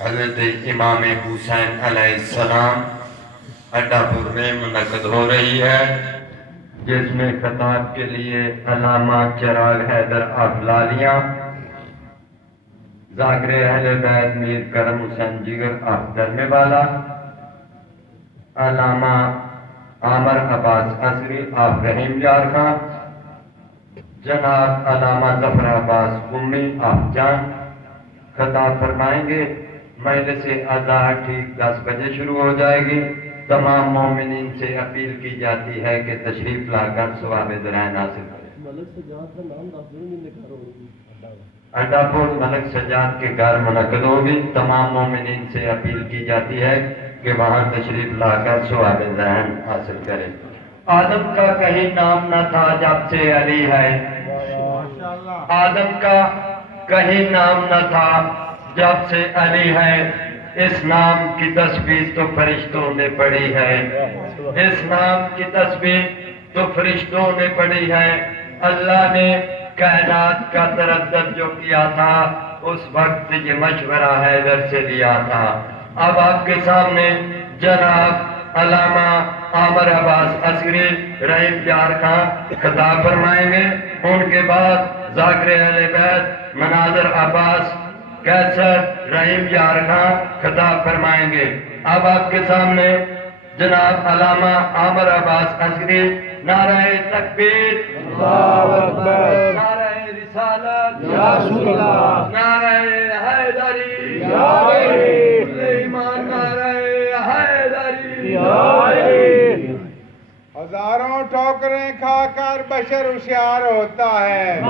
حضرت امام حسین علیہ السلام اڈا پور میں منعقد ہو رہی ہے، جس میں خطاب کے لیے علامہ چراغ حیدر افلالیاں، ذاکر اہل بیت میر کرم حسین جگر آف درنے والا، علامہ عامر عباس عصری آف رحیم یار خان، جناب علامہ ظفر عباس امی آف جان خطاب فرمائیں گے۔ مجلس اذان ٹھیک 10 بجے شروع ہو جائے گی۔ تمام مومنین سے اپیل کی جاتی ہے کہ تشریف لا کر ثواب درائن حاصل کریں۔ اڈا پور ملک سجاد کے گھر منعقد ہوگی۔ تمام مومنین سے اپیل کی جاتی ہے کہ وہاں تشریف لا کر ثواب درائن حاصل کریں۔ آدم کا کہیں نام نہ تھا جب سے علی ہے، آدم کا کہیں نام نہ تھا جب سے علی ہے، اس نام کی تسبیح تو فرشتوں نے پڑھی ہے، اس نام کی تسبیح تو فرشتوں نے پڑھی ہے۔ اللہ نے کائنات کا تردد جو کیا تھا اس وقت یہ مشورہ حیدر سے لیا تھا۔ اب آپ کے سامنے جناب علامہ عامر عباس عصری رحیم یار خان خطاب فرمائیں گے۔ ان کے بعد ذاکر اہل بیت مناظر عباس کیسر رحیم یار خان خطاب فرمائیں گے۔ اب آپ کے سامنے جناب علامہ عامر عباس عصری نعرہ تکبیر، اللہ اکبر، نعرہ رسالت، یا رسول اللہ، نعرہ حیدری، یا ایمان، نعرہ حیدری، یا ہزاروں ٹھوکریں کھا کر بشر ہوشیار ہوتا ہے،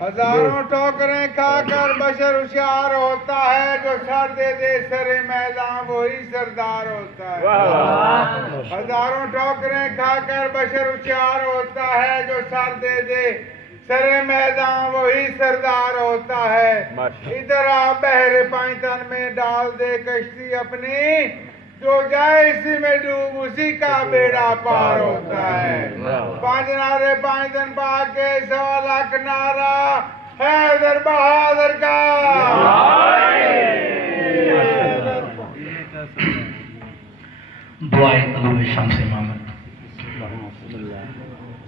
ہزاروں ٹھوکریں کھا کر بشر ہوشیار ہوتا ہے، جو سر دے دے سر میدان وہی سردار ہوتا ہے۔ ہزاروں ٹھوکریں کھا کر بشر ہوشیار ہوتا ہے، جو سر دے دے سر میدان وہی سردار ہوتا ہے۔ ادھر آ بحر پائنتن میں ڈال دے کشتی اپنی، جو جائے اسی میں ڈوب اسی کا بیڑا پار ہوتا ہے۔ 5 نعرے 5 دن پا کے 1.25 لاکھ نعرہ حیدر بہادر کا۔ دعائے قلوب شمس امامت۔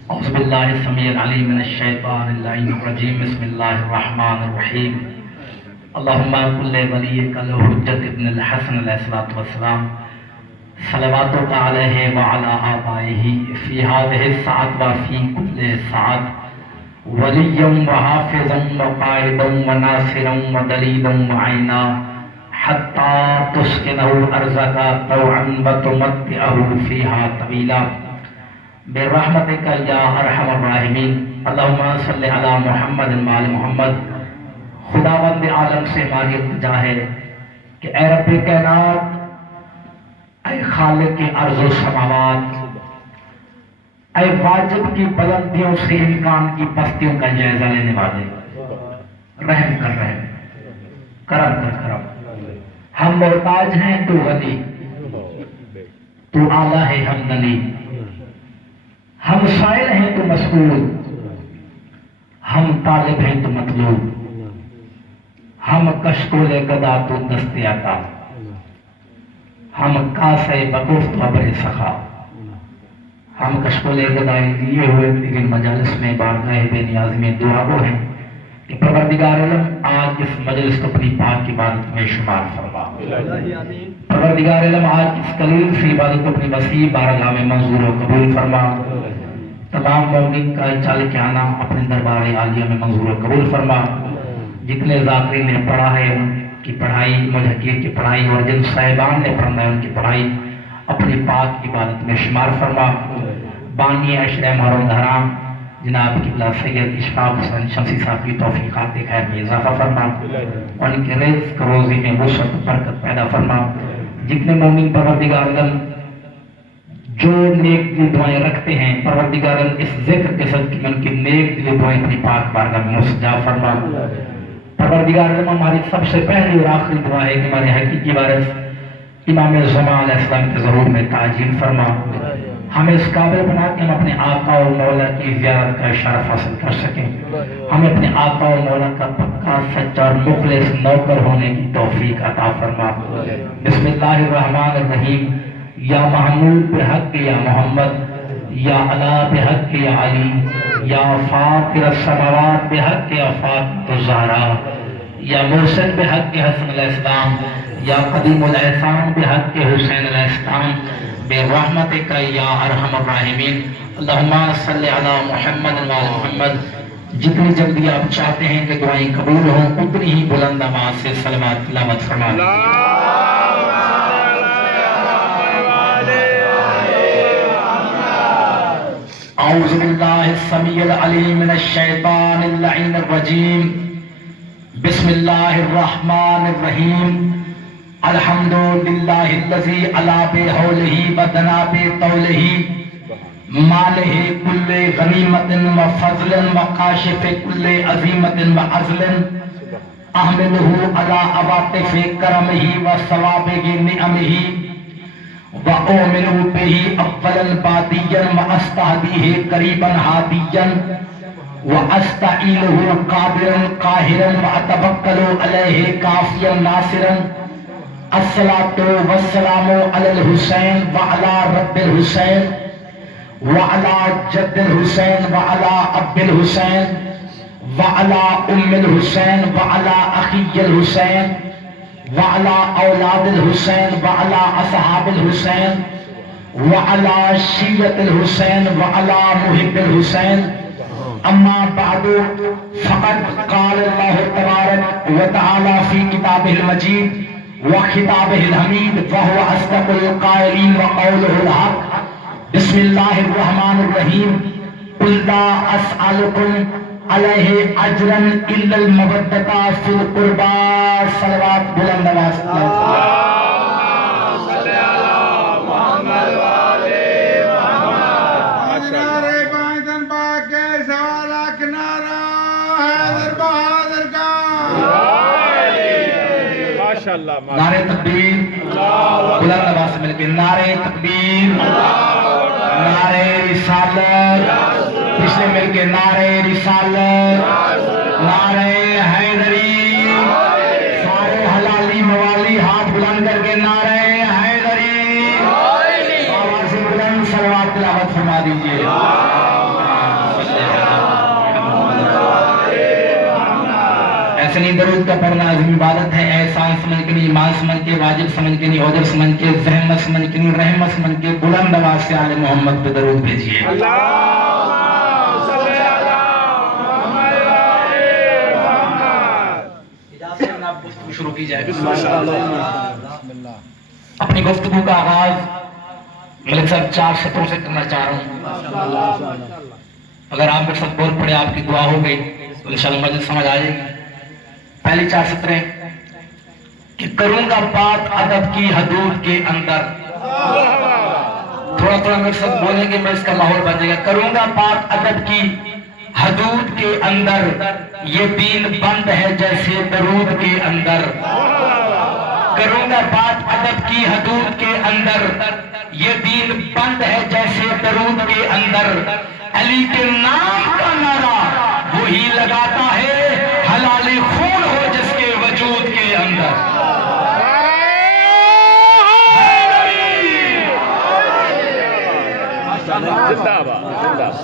اعوذ باللہ السمیع العلیم من الشیطان اللعین الرجیم، بسم اللہ الرحمن الرحیم۔ اللہم کل ولیک الحجت ابن الحسن علیہ السلام، صلواتک علیہ وعلی آبائہ فی هذه الساعة وفی کل ساعة، ولیا وحافظا وقائدا وناصرا ودلیلا وعینا، حتی تسکنہ ارضک طوعا وتمتعہ فیہا طویلا، برحمتک یا ارحم الراحمین۔ اللہم صلی علی محمد وآل محمد۔ خداوند عالم سے ہماری التجا ہے کہ اے رب کائنات، اے خالق ارض و سماوات، اے واجب کی بلندیوں سے امکان کی پستیوں کا جائزہ لینے والے، رحم کر رحم، کرم کر کرم۔ ہم محتاج ہیں تو غنی، تو اعلیٰ ہے حمدنی، ہم سائل ہیں تو مسئول، ہم طالب ہیں تو مطلوب، ہم کشکول گدا تو دست عطا، ہم کاسے بگفت خبر سخا، ہم کشکول گدائی لیے ہوئے لیکن مجالس میں بارگاہ بے نیاز میں دعا گو ہیں کہ پروردگار عالم آج اس مجلس کو اپنی پاک عبادت میں شمار فرما۔ پروردگار عالم آج اس قلیل سی عبادت کو اپنی وسیع بارگاہ میں منظور و قبول فرما۔ تمام مومن کا چل کے آنا اپنے دربار عالیہ میں منظور و قبول فرما۔ جتنے ذاکرین نے پڑھا ہے ان کی پڑھائی، مجھکیر کی پڑھائی، اور جن صاحبان نے پڑھنا ہے ان کی پڑھائی اپنی پاک عبادت میں شمار فرما۔ بانی عشرہ محرم دھرام جناب قبلہ سید اشفاق حسین شمسی صاحب کی توفیقات خیر میں اضافہ فرما، ان کے رزق روزی میں وسعت برکت پیدا فرما۔ جتنے مومن پروردگار عالم جو نیک دل دعائیں رکھتے ہیں، پروردگار عالم اس ذکر کے صدقے میں ان کی نیک دل دعائیں اپنی پاک بارگاہ میں مستجاب فرما۔ پروردگار عالم ہماری سب سے پہلی اور آخری دعا ہے کہ ہمارے حقیقی وارث امام زمان علیہ السلام کے ظہور میں تعجیل فرما۔ ہمیں اس قابل بنا کہ ہم اپنے آقا و مولا کی زیارت کا شرف حاصل کر سکیں. ہمیں اپنے آقا و مولا کا پکا سچا اور مخلص نوکر ہونے کی توفیق عطا فرما. بسم اللہ الرحمن الرحیم. یا محمود بحق یا محمد، یا علا بحق یا علی، یا فاطر السماوات بحق یا فاطر الزہرا، یا محسن بحق حسن علیہ السلام، یا قدیم الاحسان بحق حسین علیہ السلام، برحمتک یا ارحم الراحمین. اللہم صلی علی محمد و علی محمد. جتنی جلدی آپ چاہتے ہیں کہ دعائیں قبول ہوں اتنی ہی بلند آواز سے صلوات تلاوت فرمائیں. اعوذ باللہ السمیع العلیم من الشیطان اللعین الرجیم. بسم اللہ الرحمن الرحیم. الحمد للہ الذی علا بحولہ ودنا بطولہ مالہ کل غنیمت و فضل و کاشف کل عظیمت و عزل احمدہ علی عواطف کرمہ و ثوابہ نعمہ وَأُؤْمِنُ بِهِ أَوَّلًا بَادِيًّا وَأَسْتَهْدِيهِ قَرِيبًا هَادِيًّا وَأَسْتَعِينُهُ قَادِرًا قَاهِرًا وَأَتَوَكَّلُ عَلَيْهِ كَافِيًا نَاصِرًا. الصَّلَاةُ وَالسَّلَامُ عَلَى الْحُسَيْنِ وَعَلَى رَبِّ الْحُسَيْنِ وَعَلَى جَدِّ الْحُسَيْنِ وَعَلَى أَبِّ الْحُسَيْنِ وَعَلَى أُمِّ الْحُسَيْنِ وَعَلَى أَخِيِّ الْحُسَيْنِ وعلى اولاد الحسین وعلى اصحاب الحسین وعلى شیعة الحسین وعلى محب الحسین. اما بعد فقد قال اللہ تبارک وتعالی فی کتابہ المجید وخطابہ الحمید وهو اصدق القائلین وقولہ الحق. بسم اللہ الرحمن الرحیم. قل لا اسألکم علیہ اجرا الا المودۃ فی القربى. صلوات بلند آواز سے. نعرہ بہادر پاک کے سوالہ کنارہ حیدر بہادر کا. نعرہ تکبیر. بلند آواز سے مل کے نعرہ تکبیر. نعرہ رسالت. پچھلے مل کے نعرہ رسالت. نعرہ حیدری. سارے حلالی موالی ہاتھ بلند کر کے نعرہ حیدری. آواز بلند صلوات تلاوت فرما دیجیے. ایسے نہیں درود کا پڑھنا عظیم عبادت ہے. احسان سمجھ کے نہیں، ایمان سمجھ کے، واجب سمجھ کے نہیں، عذر سمجھ کے، زحمت سمجھ کے نہیں، رحمت سمجھ کے بلند آواز سے آل محمد پہ درود بھیجیے. شروع کی جائے. اپنی گفتگو کا آغاز ملک صاحب 4 سطروں سے کرنا چاہ رہا ہوں. اگر آپ میرے ساتھ بول پڑے آپ کی دعا ہو گئی تو انشاءاللہ مجھے سمجھ آ جائے گی. پہلی 4 سطریں کہ کروں گا بات ادب کی حدود کے اندر. تھوڑا تھوڑا میرے ساتھ بولیں گے میں اس کا ماحول بن جائے گا. کروں گا بات ادب کی حدود کے اندر، یہ دین بند ہے جیسے درود کے اندر. کروں گا بات ادب کی حدود کے اندر، یہ دین بند ہے جیسے درود کے اندر. علی کے نام کا نعرہ وہی لگاتا ہے حلال خون ہو جس کے وجود کے اندر.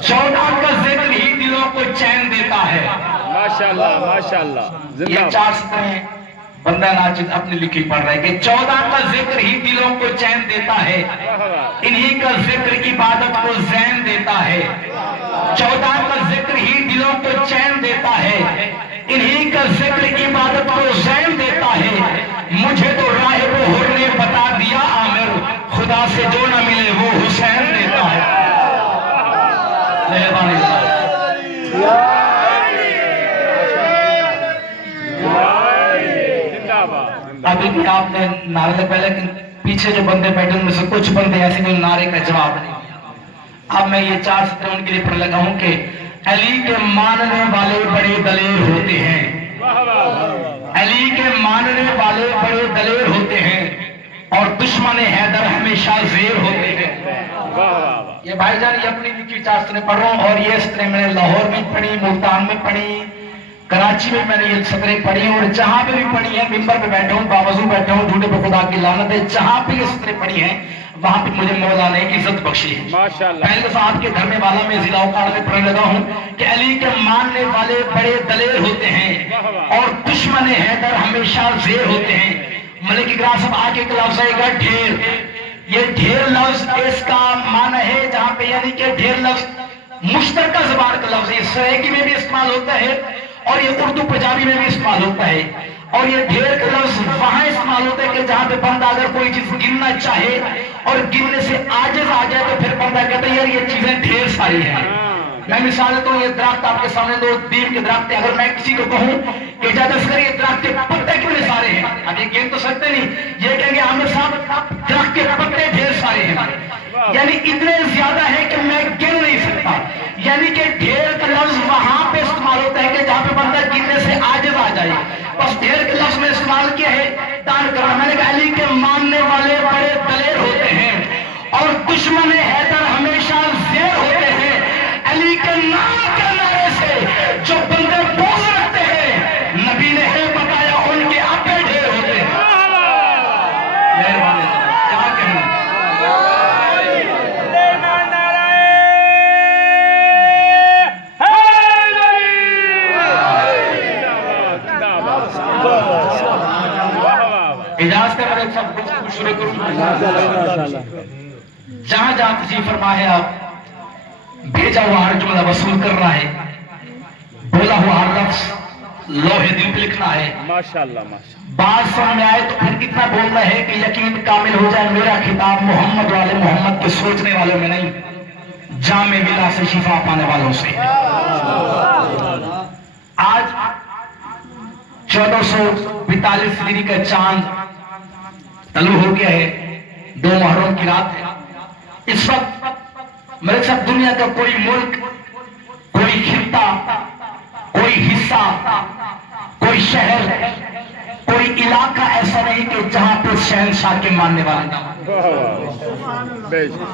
14 کا ذکر ہی دلوں کو چین دیتا ہے. ماشاءاللہ ماشاءاللہ. یہ 4 سطریں بندہ ناچد اپنی لکھی پڑھ رہے کہ 14 کا ذکر ہی دلوں کو چین دیتا ہے، انہی کا ذکر عبادت کو زین دیتا ہے. 14 کا ذکر ہی دلوں کو چین دیتا ہے، انہی کا ذکر عبادت کو زین دیتا ہے. مجھے تو راہب حر نے بتا دیا عامر، خدا سے جو نہ ملے وہ حسین دیتا ہے. ابھی بھی آپ نے نعرے سے پہلے پیچھے جو بندے بیٹھے ان میں سے کچھ بندے ایسے جو نعرے کا جواب نہیں. اب میں یہ 4 سطریں ان کے لیے پڑھ لگا ہوں کہ علی کے ماننے والے بڑے دلیر ہوتے ہیں. علی کے ماننے والے بڑے دلیر ہوتے ہیں اور دشمن حیدر ہمیشہ زیر ہوتے ہیں. یہ بھائی جان یہ اپنی لکھی سطریں پڑھ رہا ہوں، اور یہ سطریں میں نے لاہور میں پڑھی، ملتان میں پڑھی، کراچی میں میں نے یہ سطریں پڑھی، اور جہاں پہ بھی پڑھی ہیں، ممبر پہ بیٹھا ہوں، باوضو بیٹھا ہوں، جھوٹے پہ خدا کی لعنت ہے، جہاں پہ یہ سطریں پڑھی ہیں وہاں پہ مجھے مولا نے عزت بخشی ہے۔ ماشاءاللہ۔ پہلے دفعہ آپ کے گھر میں والا میں ضلع اوقاڑ میں پڑھنے لگا ہوں کہ علی کے ماننے والے بڑے دلیر ہوتے ہیں اور دشمن حیدر ہمیشہ زیر ہوتے ہیں۔ ملک اقرار صاحب آگے ایک لفظ آئے گا ڈھیر، یہ ڈھیر لفظ اس کا معنی ہے جہاں پہ یعنی کہ ڈھیر لفظ مشترکہ زبان کا لفظ ہے، سریکی میں بھی استعمال ہوتا ہے اور یہ اردو پنجابی میں بھی استعمال ہوتا ہے، اور یہ ڈھیر کا لفظ وہاں استعمال ہوتا ہے کہ جہاں پہ بندہ اگر کوئی چیز گننا چاہے اور گننے سے عاجز آ جائے تو پھر بندہ کہتا ہے یار یہ چیزیں ڈھیر ساری ہیں۔ میں مثال دیتا ہوں، یہ درخت آپ کے سامنے دو دین کے درخت ہیں، اگر میں کسی کو کہوں کہ اجازت اصغر یہ درخت کے پتے کتنے سارے ہیں، اب یہ گن تو سکتے نہیں، یہ کہیں گے عامر صاحب درخت کے پتے ڈھیر سارے ہیں، یعنی اتنے زیادہ ہے کہ میں گن نہیں سکتا، یعنی کہ ڈھیر کا لفظ وہاں پہ استعمال ہوتا ہے کہ جہاں پہ بندہ گننے سے عاجز آ جائے، بس ڈھیر کے لفظ میں استعمال کیا ہے دان کرنا۔ میں نے کہا علی کے ماننے والے بڑے دلیر ہوتے ہیں اور دشمن حیدر ہمیشہ زیر ہوتے ہیں۔ علی کے نام کے نعرے سے جو بندے بوز رکھتے ہیں نبی نے ہے بتایا ان کے اپنے ڈھیر ہوتے ہیں۔ مہربانی کیا کہنا اجازت ہے میرے سب کچھ شروع کروں۔ جہاں جہاں تشریف فرما ہے آپ بھیجا ہوا ہر جملہ وصول کرنا ہے، بولا ہوا ہر لفظ لوہے دل پہ لکھنا ہے۔ ماشاءاللہ ماشاءاللہ۔ بات سمجھ میں آئے تو پھر کتنا بولنا ہے کہ یقین کامل ہو جائے میرا خطاب محمد والے محمد کے سوچنے والوں میں نہیں، جامع ولا سے شفا پانے والوں سے۔ آج 1442 ہجری کا چاند طلوع ہو گیا ہے، 2 محرم کی رات ہے۔ اس وقت میرے ساتھ دنیا کا کوئی ملک، کوئی خطہ، کوئی حصہ، کوئی شہر، کوئی علاقہ ایسا نہیں کہ جہاں پہ شہنشاہ کے ماننے والے نہ ہوں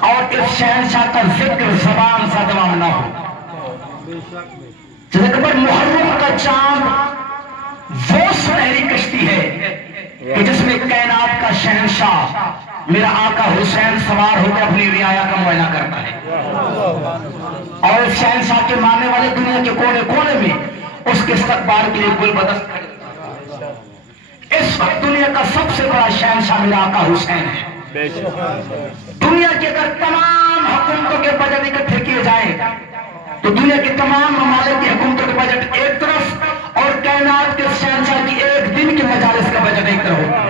اور اس شہنشاہ کا ذکر زبان زدوام نہ ہو۔ جیسے محرم کا چاند وہ سنہری کشتی ہے کہ جس میں کائنات کا شہنشاہ میرا آقا حسین سوار ہو کر اپنی رعایا کا معائنہ کرتا ہے، اور اس شہنشاہ کے ماننے والے دنیا کے کونے کونے میں اس کے استقبال کے لیے گل بدست کھڑے۔ اس وقت دنیا کا سب سے بڑا شہنشاہ میرا آقا حسین ہے۔ دنیا کے اگر تمام حکومتوں کے بجٹ اکٹھے کیے جائیں تو دنیا کے تمام ممالک کی حکومتوں کے بجٹ ایک طرف اور کائنات کے شہنشاہ کی ایک دن کی مجالس کا بجٹ ایک طرف ہوتا ہے۔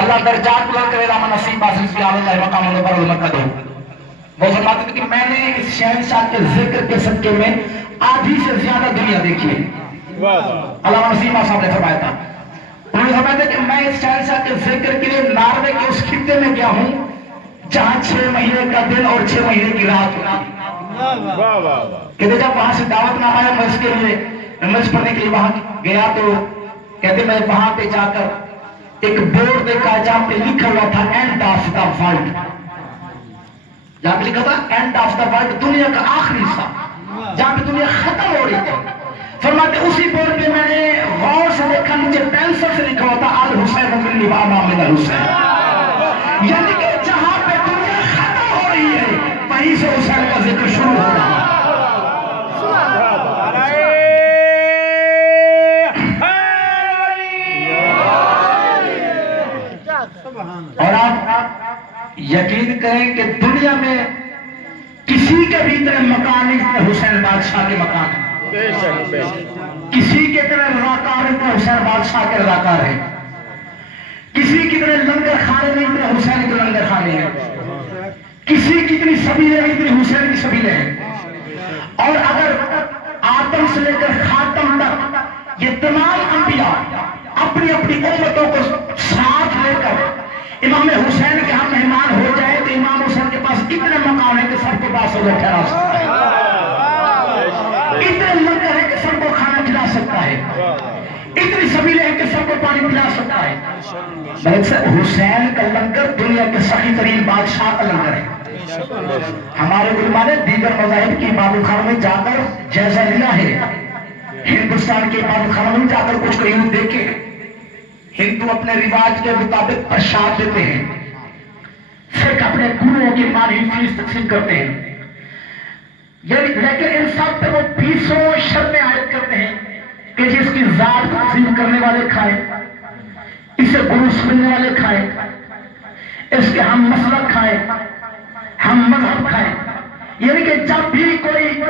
اللہ درجات بلند کرے، رحمت نصیب حاصل فی اللہ مقام البر المرکد ہو۔ وہ فرماتے تھے کہ میں نے اس شہنشاہ کے ذکر کے صدقے میں آدھی سے زیادہ دنیا دیکھی ہے۔ علامہ نصیب صاحب نے فرمایا تھا، انہوں نے فرمایا تھا کہ میں اس شہنشاہ کے ذکر کے لیے ناروے کے اس خطے میں گیا ہوں جہاں 6 مہینے کا دن اور 6 مہینے کی رات ہوتی۔ کہتے جب وہاں سے دعوت نامہ آیا مجلس کے لیے، نماز پڑھنے کے لیے وہاں گیا تو کہتے میں وہاں پہ جا کر ایک بورڈ دیکھا جہاں پہ لکھا ہوا تھا اینڈ آف دا ورلڈ، جہاں پہ لکھا تھا اینڈ آف دا ورلڈ، دنیا کا آخری حصہ، جہاں پہ دنیا ختم ہو رہی تھی۔ فرماتے اسی بورڈ پہ میں نے غور سے دیکھا نیچے پینسل سے لکھا ہوا تھا الحسین بن امام الحسین، یعنی کہ جہاں پہ دنیا ختم ہو رہی ہے وہیں سے حسین کا ذکر شروع ہو رہا ہے۔ اور آپ یقین کریں کہ دنیا میں کسی کے بھی اتنے مقام نہیں حسین بادشاہ کے مقام ہیں، کسی کے اتنے رضاکار اتنے حسین بادشاہ کے رضاکار ہیں، کسی کی اتنے لنگر خانے نہیں اتنے حسین کے لنگر خانے ہیں، کسی کی اتنی سبیلیں نہیں اتنی حسین کی سبیلیں ہیں۔ اور اگر آدم سے لے کر خاتم تک یہ تمام انبیاء اپنی اپنی امتوں کو ساتھ لے کر امام حسین کے ہم مہمان ہو جائے تو امام حسین کے پاس اتنے مقام ہے کہ سب کے پاس وہ ٹھہرا سکتا ہے، اتنے لنگر ہے کہ سب کو کھانا کھلا سکتا ہے، اتنی سبیلیں ہیں کہ سب کو پانی پلا سکتا ہے. حسین کا لنگر دنیا کے سخی ترین بادشاہ کا لنگر ہے. ہمارے علماء نے دیگر مذاہب کی عبادت خانوں میں جا کر جائزہ لیا ہے. ہندوستان کے عبادت خانوں میں جا کر کچھ قیود دیکھے. ہندو اپنے رواج کے مطابق پرشاد دیتے ہیں, سکھ اپنے گروؤں کی مالی فیس تقسیم کرتے ہیں, لیکن ان سب پہ وہ 20 شرطیں عائد کرتے ہیں کہ جس کی ذات کو تقسیم کرنے والے کھائیں, اسے گرو سمجھنے والے کھائیں, اس کے ہم مسلک کھائیں, ہم مذہب کھائیں. یعنی کہ جب بھی کوئی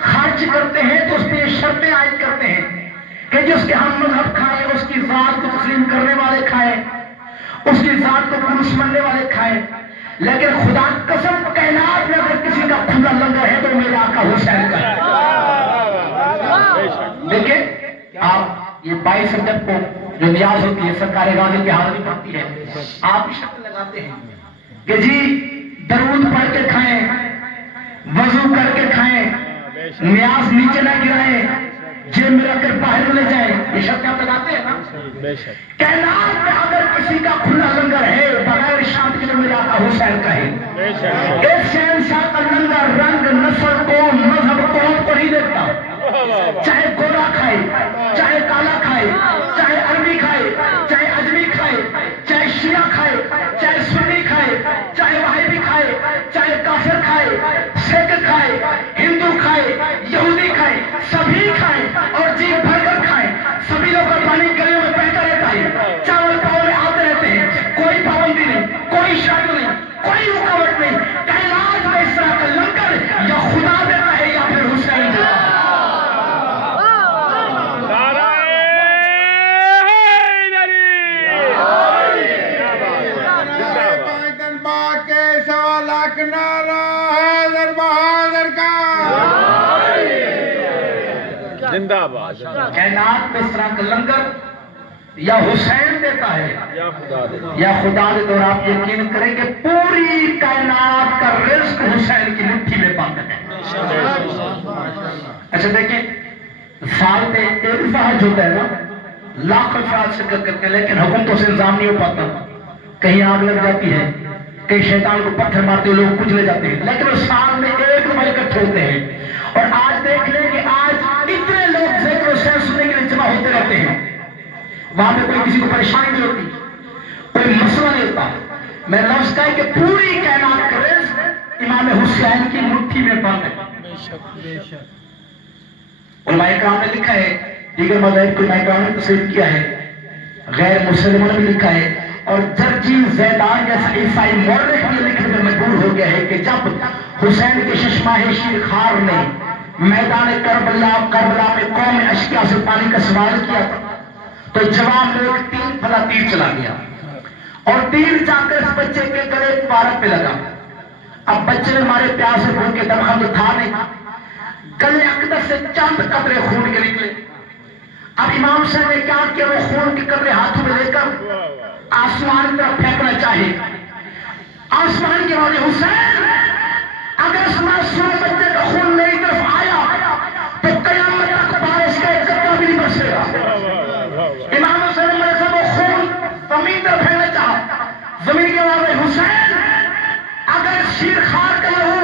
خرچ کرتے ہیں تو اس پہ یہ شرطیں عائد کرتے ہیں کہ جس کے ہم مذہب کھائیں, اس کی ذات کو تسلیم کرنے والے کھائیں, اس کی ذات کو گرو سمجھنے والے کھائیں. لیکن خدا قسم کائنات میں اگر کسی کا کھلا لنگر ہے تو میرے آقا حسین کا ہے. دیکھیں آپ یہ 22 رجب کو جو نیاز ہوتی ہے سرکار غازی کی حاضری پڑتی ہے, آپ شرط لگاتے ہیں کہ جی درود پڑھ کے کھائیں, وضو کر کے کھائیں, نیاز نیچے نہ گرائیں, جیب میں رکھ کر باہر لے جائیں. یہ شرط آپ لگاتے ہیں نا. کائنات میں اگر کسی کا کھلا لنگر ہے بغیر شرط کے میرے آقا حسین کا ہے. اس شہنشاہ کا لنگر رنگ نسل قوم مذہب قوم کو نہیں دیکھتا, چاہے گورا کھائے, چاہے کالا کھائے, چاہے عربی کھائے, چاہے اجمی کھائے, چاہے شیعہ کھائے, چاہے سنی کھائے, چاہے وہابی کھائے, چاہے کافر کھائے, سکھ کھائے, ہندو کھائے, یہودی کھائے, سبھی کھائے اور جی بھر کر کھائے. سبھی لوگ کا پانی گلیوں میں بہتا رہتا ہے, چاول پاؤ میں آتے رہتے ہیں, کوئی پابندی نہیں, کوئی شرط نہیں, کوئی رکاوٹ نہیں. کائنات میں اس طرح کا لنگر یا خدا دیتا ہے یا پھر حسین دیتا ہے. کائنات میں اس طرح کا لنگر یا حسین دیتا ہے یا خدا دیتا. اور آپ یقین کریں کہ پوری کائنات کا رزق حسین کی مٹھی میں بند ہے. اچھا دیکھیں, سال میں ایک فحج ہوتا ہے نا, لاکھ افراد شرکت کرتے ہیں, لیکن حکومتوں سے انتظام نہیں ہو پاتا. کہیں آگ لگ جاتی ہے, کہیں شیطان کو پتھر مارتے ہوئے لوگ کچلے جاتے ہیں, لیکن اس سال میں ایک روپے اکٹھے ہوتے ہیں. اور آج دیکھ لیں کہ آج اتنے لوگ ذکر حسین سننے کے لیے جمع ہوتے رہتے ہیں. وہاں پہ کوئی کسی کو پریشانی نہیں ہوتی, کوئی مسئلہ نہیں ہوتا. میں لفظ کہا کہ پوری کائنات کا رزق امام حسین کی مٹھی میں بند ہے. علماء کرام نے لکھا ہے, دیگر مذاہب کو علماء کرام نے تصریح کیا ہے, غیر مسلموں نے بھی لکھا ہے, اور جرجی زیدان جیسا عیسائی مورخ یہ لکھنے میں مجبور ہو گیا ہے کہ جب حسین کے ششماہ شیر خار نے میدان کربلا میں قوم اشقیاء سے پانی کا سوال کیا تو جواب میں ایک 3 پھلا تیر چلا گیا, اور تیر جا کر اس بچے کے گلے مبارک پہ لگا. اب بچے نے مارے پیاس سے بھوک کے دم تو تھا نہیں, گلے اقدس سے چند قطرے خون کے نکلے. اب امام صاحب نے کیا کیا, وہ خون کے قطرے ہاتھوں میں لے کر آسمان کی طرف پھینکنا چاہے. آسمان کے والے حسین, اگر اس معصوم بچے کا خون میری طرف آیا تو قیامت تک بارش کا ایک قطرہ بھی نہیں برسے گا. امام حسین میرے سے وہ خون زمین طرف پھینکنا چاہا. زمین کے والے حسین, اگر شیر خار کا لہو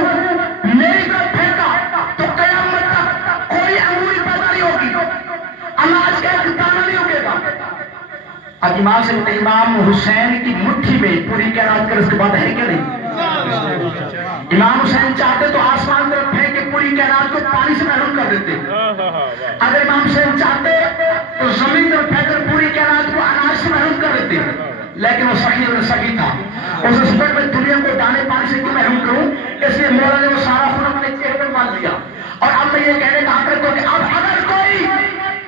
میری طرف پھینکا تو قیامت تک کوئی انگوری پیدا نہیں ہوگی, اناج کا ایک دانہ نہیں اگے گا. اب امام حسین کی مٹھی میں پوری کائنات کا رزق بند ہے کہ نہیں؟ امام حسین چاہتے تو آسمان طرف پھینک کے پوری کائنات کو پانی سے محروم کر دیتے. اگر امام حسین چاہتے تو زمین طرف پھینک کر پوری کائنات کو اناج سے محروم کر دیتے, لیکن وہ سخی تھا. اس وقت میں دنیا کو دانے پانی سے کیوں محروم کروں, اس لیے مولا نے وہ سارا خون اپنے چہرے پر مان لیا. اور اب میں یہ کہنے کا حق رکھتا ہوں کہ اب اگر کوئی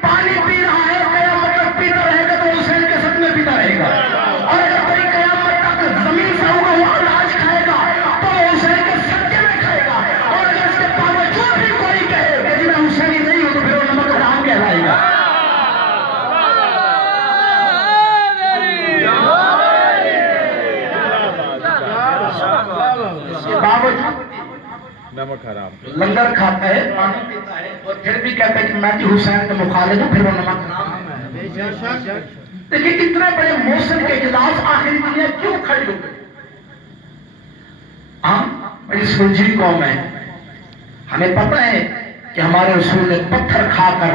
پانی پی رہا ہے قیامت تک پیتا رہے گا تو حسین کے ساتھ میں پیتا رہے گا, اور اگر کوئی قیامت تک زمین سے ہوگا وہ اناج کھائے گا تو وہ حسین کے صدقے میں کھائے گا. اور اگر اس کے باوجود بھی کوئی کہے کہ جی میں حسینی نہیں ہوں تو پھر وہ نمک حرام کہلائے گا. لنگر کھاتا ہے, پانی پیتا ہے, اور پھر بھی کہتا ہے کہ میں جی حسین کا مخالف ہوں, پھر وہ نمک حرام ہے. لیکن اتنے بڑے موسم کے خلاف آخری دنیا کیوں کھڑی ہو گئی؟ ہم بڑی سلجھی قوم ہے، ہمیں پتہ ہے کہ ہمارے رسول نے پتھر کھا کر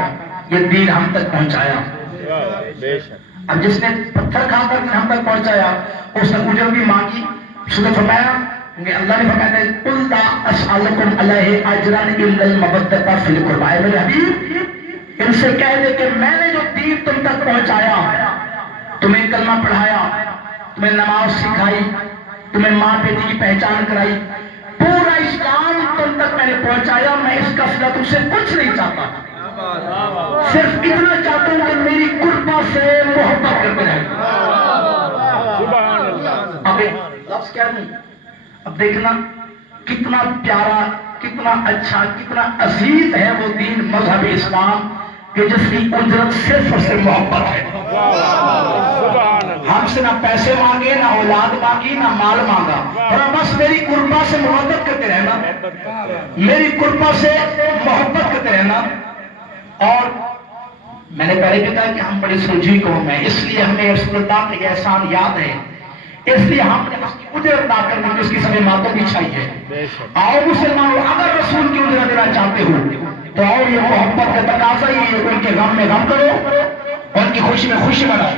یہ دین ہم تک پہنچایا۔ اب جس نے پتھر کھا کر ہم تک پہنچایا اس نے اجر بھی مانگی۔ اس نے فرمایا کہ اللہ نے فرمایا ہے قُلْ لَا أَسْأَلُكُمْ عَلَيْهِ أَجْرًا إِلَّا الْمَوَدَّةَ فِي الْقُرْبَى۔ اے میرے حبیب ان سے کہہ دے کہ میں نے جو دین تم تک پہنچایا، تمہیں کلمہ پڑھایا، تمہیں نماز سکھائی، تمہیں ماں بیٹی کی پہچان کرائی، پورا اسلام تم تک میں نے پہنچایا، میں اس کا صلہ تم سے کچھ نہیں چاہتا، صرف اتنا چاہتا ہوں کہ میری قربہ سے محبت کرتے رہیں۔ اب ایک لفظ کیا نہیں، اب دیکھنا کتنا پیارا، کتنا اچھا، کتنا عزیز ہے وہ دین مذہب اسلام کہ جس کی اجرت صرف اور صرف محبت ہے۔ ہم سے نہ پیسے مانگے، نہ اولاد مانگی، نہ مال مانگا، اور بس میری قربہ سے محبت کرتے رہنا، میری قربہ سے محبت کرتے رہنا۔ اور میں نے پہلے بھی کہا کہ ہم بڑی سلجھی قوم ہیں، اس لیے ہمیں رسول اللہ کا یہ احسان یاد ہے، اس لیے ہم نے اس کی اجرت ادا کرنے کی اس کی سبھی ماتوں بھی چاہیے۔ آؤ مسلمانوں، اگر رسول کی اجرت دینا چاہتے ہو تو آؤ، یہ محبت کا تقاضا ہی ہے، ان کے غم میں غم کرو، ان کی خوشی میں خوشی مناؤ۔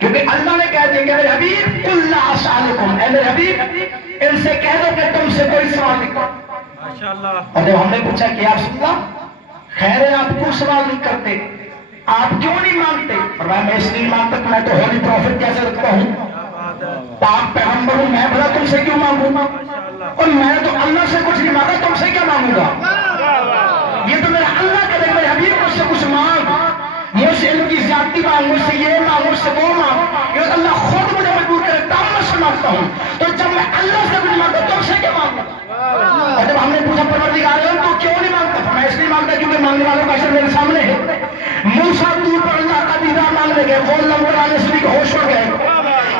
کیونکہ اللہ نے کہہ دیا کہ میرے حبیب قُلْ لَا أَسْأَلُكُمْ، اے میرے حبیب ان سے کہہ دو کہ تم سے کوئی سوال نہیں کرتا۔ اور جب ہم نے پوچھا کہ یا رسول اللہ خیر ہے آپ کیوں سوال نہیں کرتے، آپ کیوں نہیں مانگتے؟ فرمایا میں اس لیے مانگتا کہ میں تو ہولی پروفٹ جیسے رکھتا ہوں، پاک پیغمبر ہوں، میں بھلا تم سے کیوں مانگوں گا؟ اور میں تو اللہ سے کچھ نہیں مانگا، تم سے کیا مانگوں گا؟ یہ تو میرا اللہ کہے کہ میرے حبیب مجھ سے کچھ مانگ، مجھ سے علم کی زیادتی مانگ، مجھ سے یہ مانگ، مجھ سے وہ مانگ۔ یہ اللہ خود مجھے مجبور کرے تب میں سے مانگتا ہوں، تو جب میں اللہ سے کچھ مانگتا تم سے کیا مانگوں؟ اور جب ہم نے پوچھا پروردگار تو کیوں نہیں مانگتا؟ میں اس لیے مانگتا کیونکہ مانگنے والوں کا عشر میرے سامنے ہے۔ موسیٰ دور پر اللہ کا دیدار مانگنے گئے، غول نمبر آنے سے کے ہوش اڑ گئے،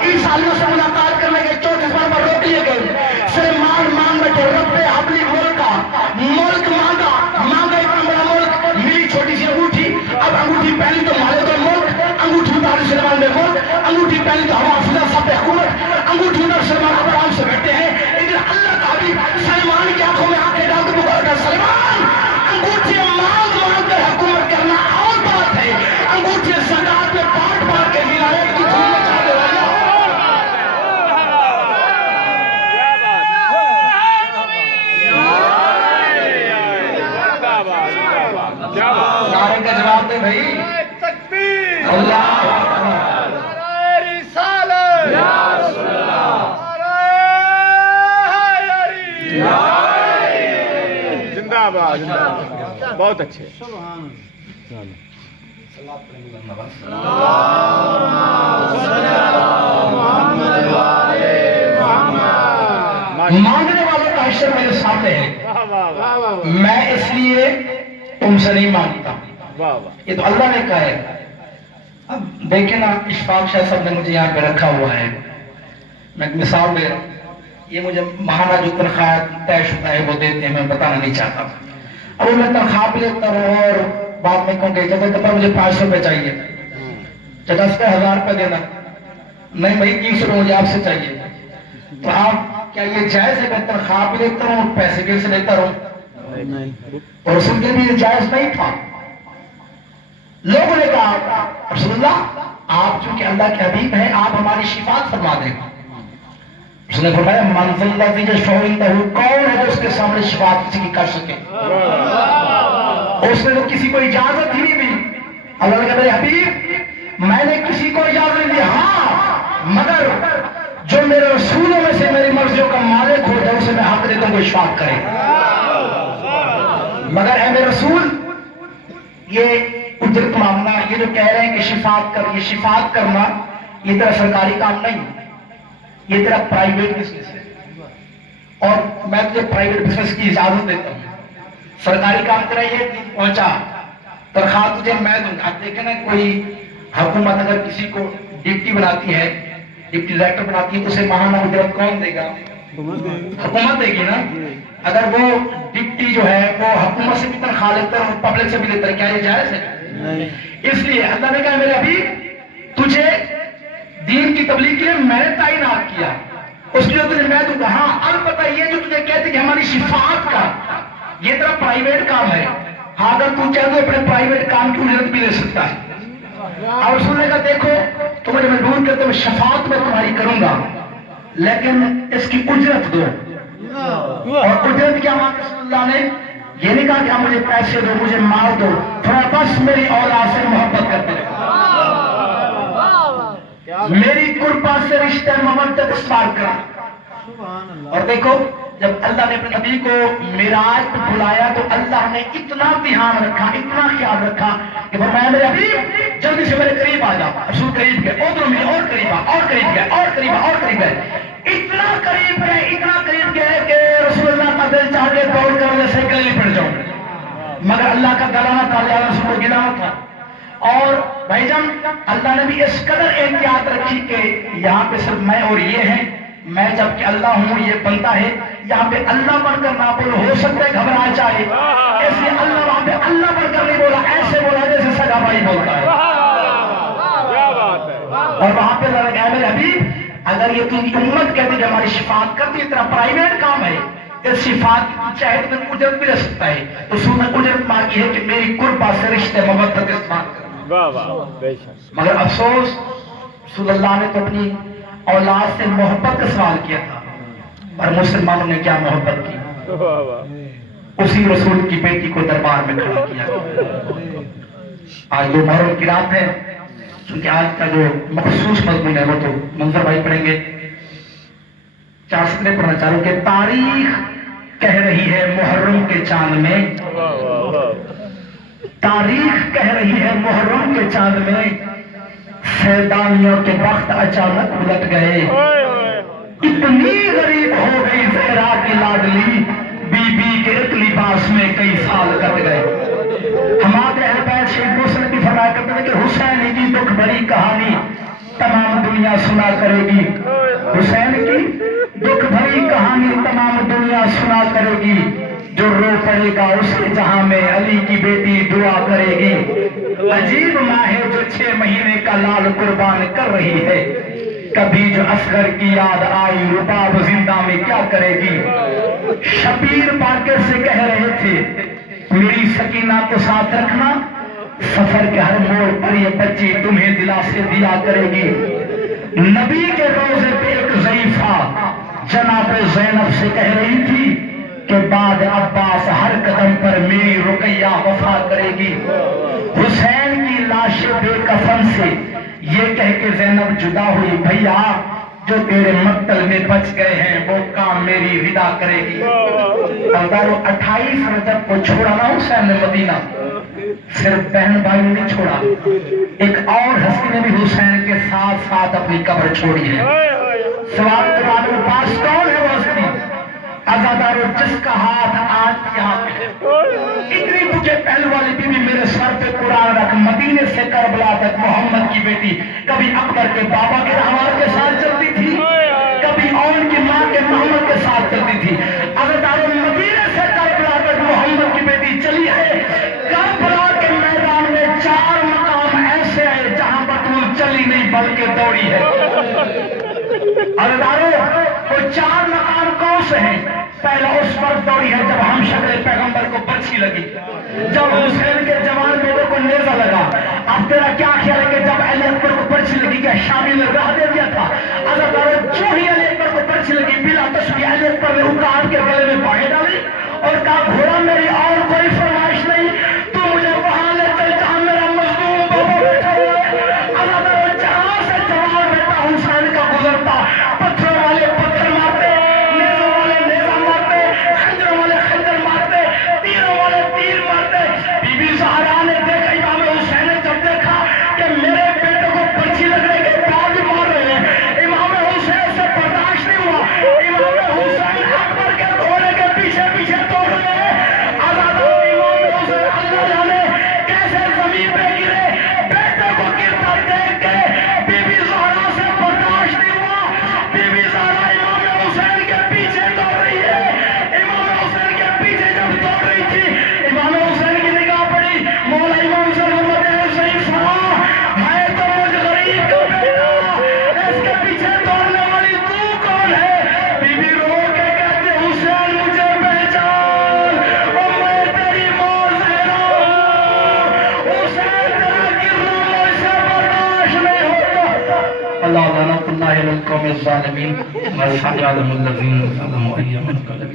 عیسیٰ اللہ سے ملاقات کرنے گئے، 34 بار پر روک لیے گئے، سلیمان مانگ بیٹھے رب حبلی ملکا، ملک مانگا اتنا بڑا ملک، میری چھوٹی سی انگوٹھی، اب انگوٹھی پہلی تو مالے تو ملک، انگوٹھی اتاری سلیمان میں ملک، انگوٹھی پہلی تو ہوا فضا سب پہ حکومت، انگوٹھی اتار سلیمان آرام سے بیٹھے ہیں، ادھر اللہ کا حبیب سلیمان کی آنکھوں میں آنکھیں ڈال کے پکار کر سلیمان انگوٹھی مانگ کر حکومت کرنا اور بات ہے، انگوٹھی زکات میں بانٹ کے ولایت کی دھوم مچا دے والا۔ نعرے کا جواب دے بھائی، اللہ بہت اچھے۔ مانگنے والوں کا حشر میرے سامنے ہے، میں اس لیے تم سے نہیں مانگتا، یہ تو اللہ نے کہا ہے۔ اب دیکھیں نا، اشفاق شاہ صاحب نے مجھے یہاں پہ رکھا ہوا ہے، میں ایک مثال دے رہا ہوں، یہ مجھے ماہانہ جو تنخواہ طے شدہ ہے وہ دیتے ہیں، میں بتانا نہیں چاہتا، اب میں تنخواہ بھی لیتا ہوں اور بعد میں کہوں گے جگہ پر مجھے 500 روپے چاہیے، جگہ اس کا 1000 روپے دینا، نہیں بھائی 300 روپے مجھے آپ سے چاہیے، تو آپ کیا یہ جائز ہے؟ میں تنخواہ بھی لیتا ہوں اور پیسے بھی سے لیتا رہوں؟ اور رسول کے لیے یہ جائز نہیں تھا۔ لوگوں نے کہا رسول اللہ آپ چونکہ اللہ کے حبیب ہیں، آپ ہماری شفاعت فرما دیں۔ اس نے فرمایا من ذا الذی یشفع عنده، کون ہے جو اس کے سامنے شفاعت کسی کی کر سکے؟ اس نے تو کسی کو اجازت ہی نہیں دی۔ اللہ نے کہا میرے حبیب میں نے کسی کو اجازت نہیں دی، ہاں مگر جو میرے رسولوں میں سے میری مرضیوں کا مالک ہو جائے اسے میں حق دیتا ہوں کوئی شفاعت کرے، مگر اے میرے رسول یہ اجرت مانگنا، یہ جو کہہ رہے ہیں کہ شفاعت کر، یہ شفاعت کرنا یہ تیرا سرکاری کام نہیں، یہ تیرا پرائیویٹ بزنس ہے، اور میں تجھے پرائیویٹ بزنس کی اجازت دیتا ہوں، سرکاری کام تیرا یہ پہنچا، تنخواہ تجھے میں دوں گا۔ آپ دیکھیں نا کوئی حکومت اگر کسی کو ڈپٹی بناتی ہے، ڈپٹی ڈائریکٹر بناتی ہے تو اسے ماہانہ اجرت کون دے گا؟ حکومت دے گی نا. اگر وہ ڈپٹی جو ہے وہ حکومت سے بھی تنخواہ لیتا ہے اور پبلک سے بھی لیتا ہے، کیا یہ جائز ہے؟ اس لیے اللہ نے کہا میرے ابھی تجھے دین کی تبلیغ کے لیے میں نے تعینات کیا، اس کے لیے تجھے میں دوں گا. ہاں البتہ یہ جو تجھے کہتے کہ ہماری شفاعت کا یہ تیرا پرائیویٹ کام ہے، ہاں اگر تو چاہے تو اپنے پرائیویٹ کام کی اجرت بھی لے سکتا ہے. اور رسول نے کہا دیکھو تو مجھے مجبور کرتے ہوئے شفاعت میں تمہاری کروں گا، لیکن اس کی اجرت دو. اور اجرت کیا مانگا رسول اللہ نے؟ یہ نہیں کہا کہ ہم مجھے پیسے دو، مجھے مال دو، تھوڑا بس میری اولاد سے محبت کرتے رہے، میری قربا سے رشتہ مودت استوار کرا. اور دیکھو جب اللہ نے اپنے نبی کو معراج پہ بلایا تو اللہ نے اتنا دھیان رکھا، اتنا خیال رکھا کہ فرمایا میرے حبیب جلدی سے میرے قریب آ جا. رسول قریب گئے، ادھر میں اور قریب آ، اور قریب گئے، اور قریب آ، اور قریب گئے، اتنا قریب گئے، اتنا قریب گئے کہ رسول اللہ کا دل چاہ کے دوڑ کر جیسے گلے پڑ جاؤں، مگر اللہ کا گلا نہ تھا، لہذا رسول کو گلا نہ تھا. اور بھائی جان اللہ نے بھی اس قدر احتیاط رکھی کہ یہاں پہ صرف میں اور یہ ہیں، میں جب کہ اللہ ہوں یہ بنتا ہے، یہاں پہ اللہ بن کر نہ بولو، ہو سکتا ہے گھبرا جائے، اس لیے اللہ وہاں پہ اللہ بن کر نہیں بولا، ایسے بولا جیسے سگا بھائی بولتا ہے. اور وہاں پہ اللہ نے کہا میرے حبیب اگر یہ تم امت کہتی کہ ہماری شفاعت کرتی ہے، تیرا پرائیویٹ کام ہے، اس شفاعت چاہے تو اجرت بھی رہ سکتا ہے. تو رسول نے اجرت مانگی ہے کہ میری قربا سے رشتے مودت استعمال کر. مگر افسوس رسول اللہ نے تو اپنی اولاد سے محبت کا سوال کیا تھا، اور مسلمانوں نے کیا محبت کی، اسی رسول کی بیٹی کو دربار میں کھڑا کیا. آج جو محرم کی رات ہے، چونکہ آج کا جو مخصوص مضمون ہے وہ تو منظر بھائی پڑھیں گے، 4 سطریں پڑھنا چاہوں کہ تاریخ کہہ رہی ہے محرم کے چاند میں، تاریخ کہہ رہی ہے محرم کے چاند میں، سیدانیوں کے وقت اچانک الٹ گئے، اتنی غریب ہو گئی زہرا کی لاڈلی، بی بی کے ایک لباس میں کئی سال کٹ گئے. ہمارے اہل بیت شیخ دوست نے بھی فرمایا کرتے ہیں کہ حسین کی دکھ بھری کہانی تمام دنیا سنا کرے گی، حسین کی دکھ بھری کہانی تمام دنیا سنا کرے گی، جو رو پڑے گا اس کے جہاں میں علی کی بیٹی دعا کرے گی. عجیب ماں ہے جو 6 مہینے کا لال قربان کر رہی ہے، کبھی جو اصغر کی یاد آئی رباب زندہ میں کیا کرے گی. شبیر باقر سے کہہ رہے تھے میری سکینہ کو ساتھ رکھنا، سفر کے ہر موڑ پر یہ بچی تمہیں دلاسے دیا کرے گی. نبی کے روزے پہ ایک ضعیفہ جناب زینب سے کہہ رہی تھی کہ بعد عباس ہر قدم پر میری رقیہ وفا کرے گی. حسین کی لاش بے کفن سے یہ کہہ کے زینب جدا ہوئی بھیا جو تیرے مقتل میں بچ گئے ہیں وہ کام میری ودا کرے گی. 28 رجب کو چھوڑا نا حسین نے مدینہ، صرف بہن بھائی نے نہیں چھوڑا، ایک اور ہستی نے بھی حسین کے ساتھ ساتھ اپنی قبر چھوڑی ہے. سوال تمہارے پاس کون ہے وہ ہستی؟ عزادارو جس کا ہاتھ آج یہاں پہ اتنی تجھے پہلو والی بی بی میرے سر پہ قرآن رکھ، مدینے سے کربلا تک محمد کی بیٹی کبھی اکبر کے بابا کے رہوار کے ساتھ چلتی تھی، کبھی اون کی ماں کے محمد کے ساتھ چلتی تھی. عزادارو مدینے سے کربلا تک محمد کی بیٹی چلی ہے. کربلا کے میدان میں 4 مقام ایسے ہیں جہاں بطول چلی نہیں بلکہ دوڑی ہے. عزادارو وہ 4 مقام کون سے ہیں؟ پہلا اس وقت دوڑی ہے جب ہم شکل پیغمبر کو برچھی لگی، جب حسین کے جوان بیٹوں کو نیزہ لگا. اب تیرا کیا خیال ہے کہ جب علی اکبر کو برچھی لگی کیا شامی نے راہ دے دیا تھا؟ عزادارو جو ہی علی اکبر کو برچھی لگی بلا تشبیہ علی اکبر نے اکاڑ کے گلے میں بانہیں ڈالی اور کہا گھوڑا میری اور کوئی فرمائش نہیں، تو مجھے وہاں لے چل جہاں میرا مظلوم بابا بیٹھا ہوا ہے. عزادارو جہاں سے جوان بیٹا حسین کا گزرتا پتھروں والے پتھر مارتے، نیزوں والے نیزہ مارتے، خنجروں والے خنجر مارتے، تیروں والے تیر مارتے. بی بی زہرا نے دیکھا، امام حسین نے جب دیکھا کہ میرے بیٹے کو پرچی لگ رہی کہ بال بھی مار رہے ہیں، امام حسین سے برداشت نہیں ہوا. امام حسین اکبر کے الله على القوم الظالمين والسلام على الذين ظلموا أيام القلب